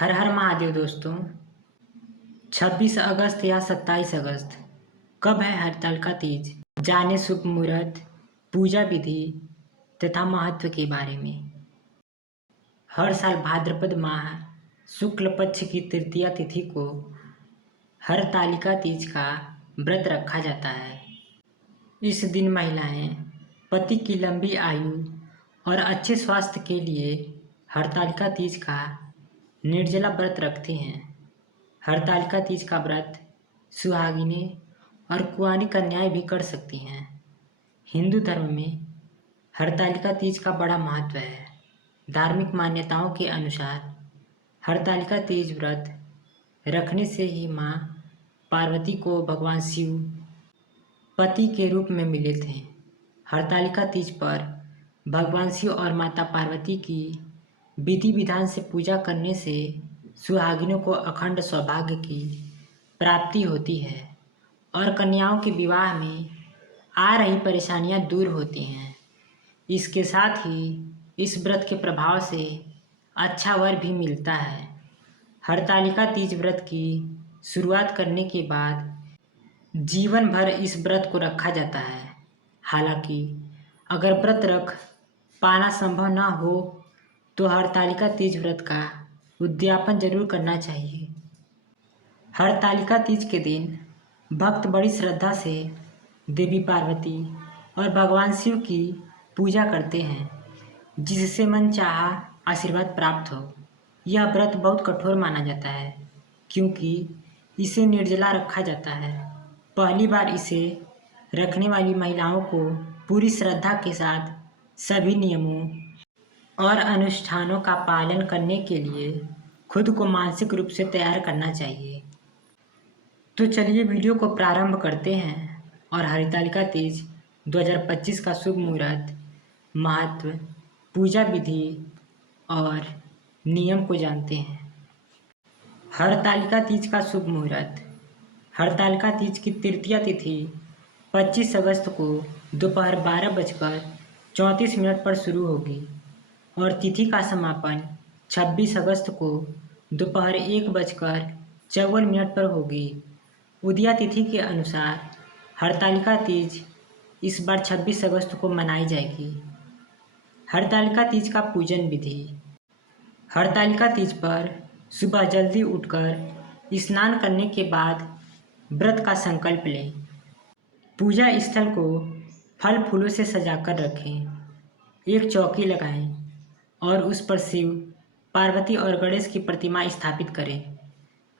हर हर महादेव दोस्तों। 26 अगस्त या 27 अगस्त कब है हरतालिका तीज? जाने शुभ मुहूर्त, पूजा विधि तथा महत्व के बारे में। हर साल भाद्रपद माह शुक्ल पक्ष की तृतीया तिथि को हरतालिका तीज का व्रत रखा जाता है। इस दिन महिलाएं पति की लंबी आयु और अच्छे स्वास्थ्य के लिए हरतालिका तीज का निर्जला व्रत रखती हैं। हरतालिका तीज का व्रत सुहागिनें और कुंवारी कन्याएं भी कर सकती हैं। हिंदू धर्म में हरतालिका तीज का बड़ा महत्व है। धार्मिक मान्यताओं के अनुसार हरतालिका तीज व्रत रखने से ही माँ पार्वती को भगवान शिव पति के रूप में मिले थे। हरतालिका तीज पर भगवान शिव और माता पार्वती की विधि विधान से पूजा करने से सुहागिनों को अखंड सौभाग्य की प्राप्ति होती है और कन्याओं के विवाह में आ रही परेशानियां दूर होती हैं। इसके साथ ही इस व्रत के प्रभाव से अच्छा वर भी मिलता है। हरतालिका तीज व्रत की शुरुआत करने के बाद जीवन भर इस व्रत को रखा जाता है। हालांकि अगर व्रत रख पाना संभव ना हो तो हरतालिका तीज व्रत का उद्यापन जरूर करना चाहिए। हरतालिका तीज के दिन भक्त बड़ी श्रद्धा से देवी पार्वती और भगवान शिव की पूजा करते हैं, जिससे मन चाहा आशीर्वाद प्राप्त हो। यह व्रत बहुत कठोर माना जाता है क्योंकि इसे निर्जला रखा जाता है। पहली बार इसे रखने वाली महिलाओं को पूरी श्रद्धा के साथ सभी नियमों और अनुष्ठानों का पालन करने के लिए खुद को मानसिक रूप से तैयार करना चाहिए। तो चलिए वीडियो को प्रारंभ करते हैं और हरतालिका तीज 2025 का शुभ मुहूर्त, महत्व, पूजा विधि और नियम को जानते हैं। हरतालिका तीज का शुभ मुहूर्त। हरतालिका तीज की तृतीया तिथि 25 अगस्त को दोपहर 12:34 पर शुरू होगी और तिथि का समापन 26 अगस्त को दोपहर 1:54 पर होगी। उदया तिथि के अनुसार हरतालिका तीज इस बार 26 अगस्त को मनाई जाएगी। हरतालिका तीज का पूजन विधि। हरतालिका तीज पर सुबह जल्दी उठकर स्नान करने के बाद व्रत का संकल्प लें। पूजा स्थल को फल फूलों से सजाकर रखें। एक चौकी लगाएं और उस पर शिव, पार्वती और गणेश की प्रतिमा स्थापित करें।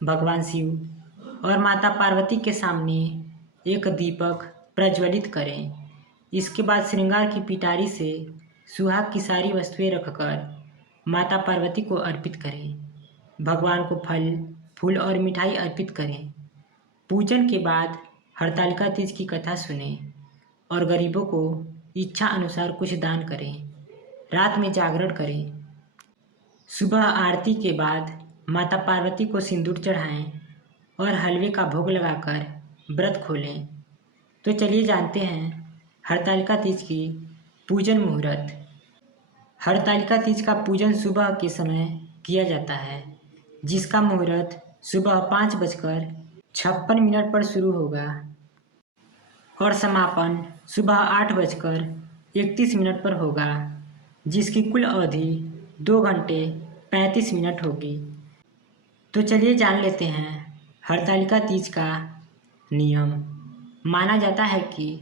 भगवान शिव और माता पार्वती के सामने एक दीपक प्रज्वलित करें। इसके बाद श्रृंगार की पिटारी से सुहाग की सारी वस्तुएं रखकर माता पार्वती को अर्पित करें। भगवान को फल, फूल और मिठाई अर्पित करें। पूजन के बाद हरतालिका तीज की कथा सुनें और गरीबों को इच्छा अनुसार कुछ दान करें। रात में जागरण करें। सुबह आरती के बाद माता पार्वती को सिंदूर चढ़ाएं और हलवे का भोग लगाकर व्रत खोलें। तो चलिए जानते हैं हरतालिका तीज की पूजन मुहूर्त। हरतालिका तीज का पूजन सुबह के समय किया जाता है, जिसका मुहूर्त सुबह 5:56 पर शुरू होगा और समापन सुबह 8:31 पर होगा, जिसकी कुल अवधि 2 घंटे 35 मिनट होगी। तो चलिए जान लेते हैं हरतालिका तीज का नियम। माना जाता है कि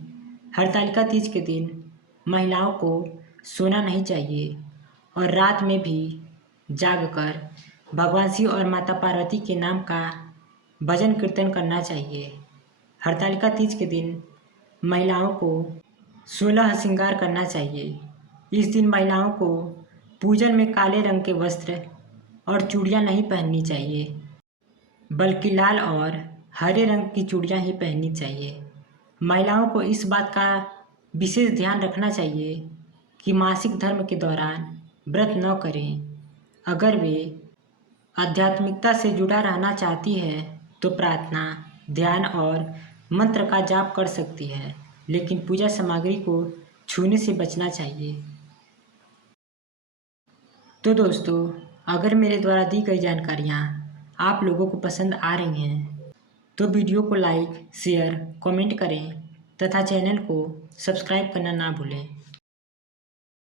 हरतालिका तीज के दिन महिलाओं को सोना नहीं चाहिए और रात में भी जागकर भगवान शिव और माता पार्वती के नाम का भजन कीर्तन करना चाहिए। हरतालिका तीज के दिन महिलाओं को 16 श्रृंगार करना चाहिए। इस दिन महिलाओं को पूजन में काले रंग के वस्त्र और चूड़ियाँ नहीं पहननी चाहिए, बल्कि लाल और हरे रंग की चूड़ियाँ ही पहननी चाहिए। महिलाओं को इस बात का विशेष ध्यान रखना चाहिए कि मासिक धर्म के दौरान व्रत न करें। अगर वे आध्यात्मिकता से जुड़ा रहना चाहती है तो प्रार्थना, ध्यान और मंत्र का जाप कर सकती है, लेकिन पूजा सामग्री को छूने से बचना चाहिए। तो दोस्तों, अगर मेरे द्वारा दी गई जानकारियाँ आप लोगों को पसंद आ रही हैं तो वीडियो को लाइक, शेयर, कमेंट करें तथा चैनल को सब्सक्राइब करना ना भूलें।